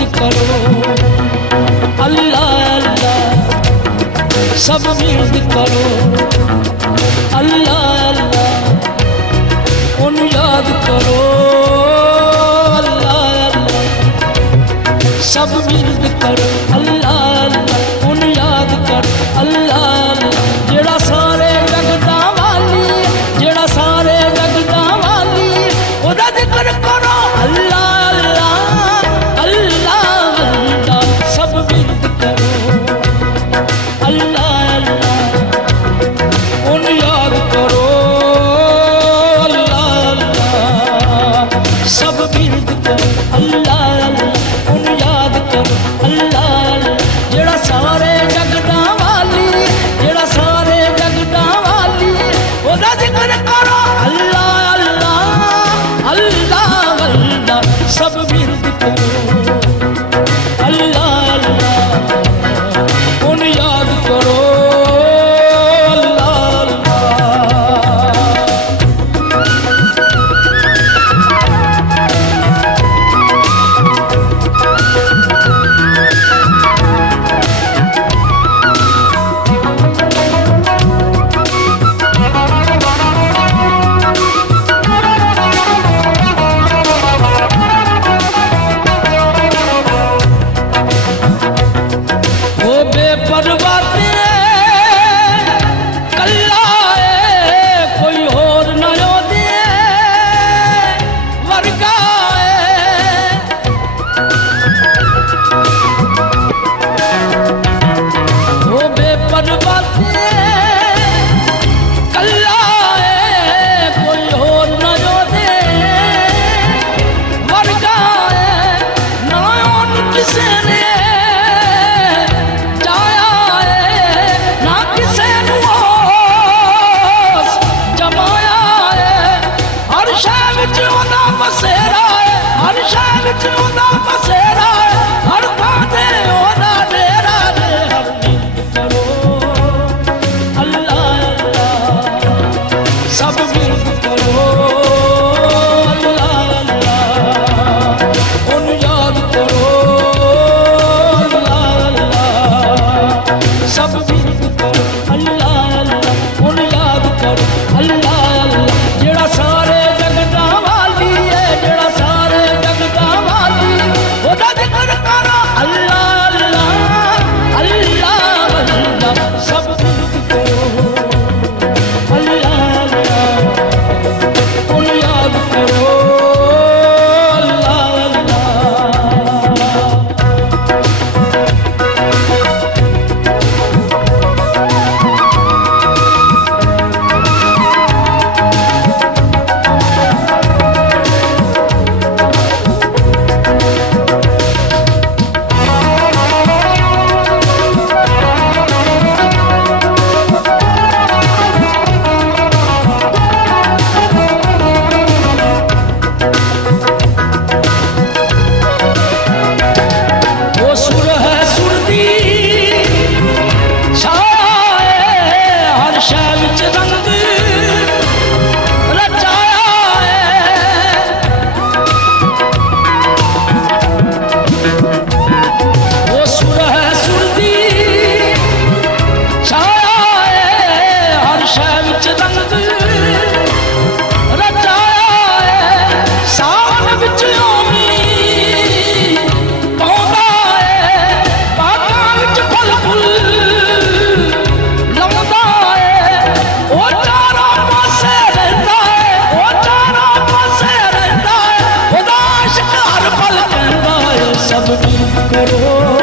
मिलत करो अल्लाह अल्लाह सब मिलत करो अल्लाह अल्लाह उन्हें याद करो अल्लाह अल्लाह सब मिलत करो अल्लाह अल्लाह उन्हें याद करो अल्लाह अल्लाह जेड़ा सारे जगदा वाली जेड़ा सारे जगदा वाली ओदा जिक्र करो अल्लाह अल्लाह अल्लाह अल्लाह सब मिलत करो अल्लाह अल्लाह उन्हें याद करो अल्लाह अल्लाह सब मिलत करो अल्लाह अल्लाह उन्हें याद करो अल्लाह अल्लाह जेड़ा सारे जगदा वाली जेड़ा सारे जगदा वाली ओदा जिक्र करो अल्लाह अल्लाह अल्लाह अल्लाह सब मिलत करो अल्लाह अल्लाह उन्हें याद करो अल्लाह ओ बेपरवाह कल्ला कोई होर न ओदे वर्गा ओ बेपरवाह कल्ला कोई होर न ओदे वर्गा ना ओन किसे ने बसेरा है हर शहर च ओदा बसेरा है हर थाने ओदा डेरा ने हर मिलत करो अल्लाह अल्लाह सब मिलत करो अल्लाह अल्लाह उन्हें याद करो अल्लाह अल्लाह सब मिलत करो अल्लाह अल्लाह उन्हें याद करो अल्लाह अल्लाह जेड़ा सारे जगदा वाली जेड़ा सारे जगदा वाली ओदा जिक्र करो अल्लाह अल्लाह अल्लाह अल्लाह सब मिलत करो अल्लाह अल्लाह उन्हें याद करो अल्लाह अल्लाह वो सुर है सुरती छाया है हर शय विच रंग रचाया है वो सुर है सुरती छाया है हर शय विच रंग रचाया है सावन विच ओमी पाਉਂਦਾ है बागां विच फल फुल लाਉਂਦਾ है ओ चारों पासे रहंदा है ओ चारों पासे रहंदा है ओदा आशिक हर पल कहंदा है सब मिल करो